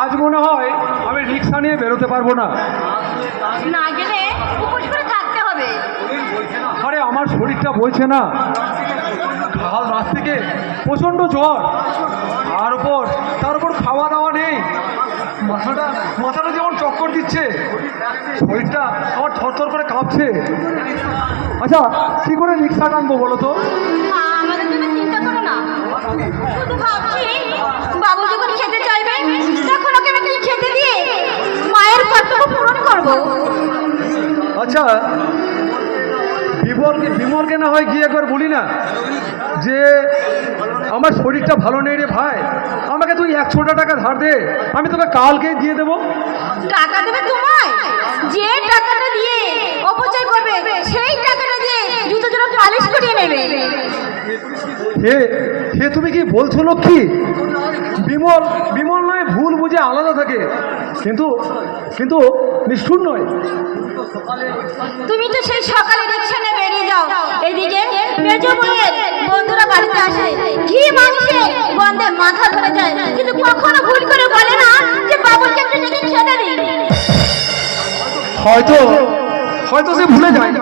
আজ মনে হয় আমি রিক্সা নিয়ে বেরোতে পারবো না। না গেলে উপোস করে থাকতে হবে। আরে আমার শরীরটা বলছে না, কাল রাত থেকে প্রচণ্ড জ্বর, তার উপর খাওয়া দাওয়া নেই, মাথাটা যেমন চক্কর দিচ্ছে, শরীরটা আমার থরথর করে কাঁপছে। আচ্ছা কি করে রিক্সা টানবো বলো তো? আমাদের জন্য চিন্তা করো না, শুধু ভাবছি বাবু যখন খেতে চাইবে তখন ওকে আমি খেতে দিয়ে মায়ের কর্তব্য পূরণ করবো। আচ্ছা বিমলকে না হয় গিয়ে একবার বলি না যে আমার শরীরটা ভালো নেই রে ভাই, আমাকে তুই 100টা টাকা ধার দে, আমি তোকে কালকেই দিয়ে দেবো। টাকা দেবে তোমায়? যে টাকাটা দিয়ে অপচয় করবে সেই টাকাটা দিয়ে জুতো জোড়া পালিশ করিয়ে নেবে। হে তুমি কি বলছো লক্ষ্মী? বিমল নয় ভুল বুঝে আলাদা থাকে, কিন্তু নিষ্ঠুর নয়। তুমি তো সেই সকালে রিক্সা নিয়ে বেরিয়ে যাও, এদিকে মেজো বউয়ের বন্ধুরা বাড়িতে আসে, ঘি মাংসে গন্ধে মাথা ধরে যায়, কিন্তু কখনো ভুল করে বলে না যে বাবুকে একটু ডেকে খেতে দিই। হয়তো সে ভুলে যায়।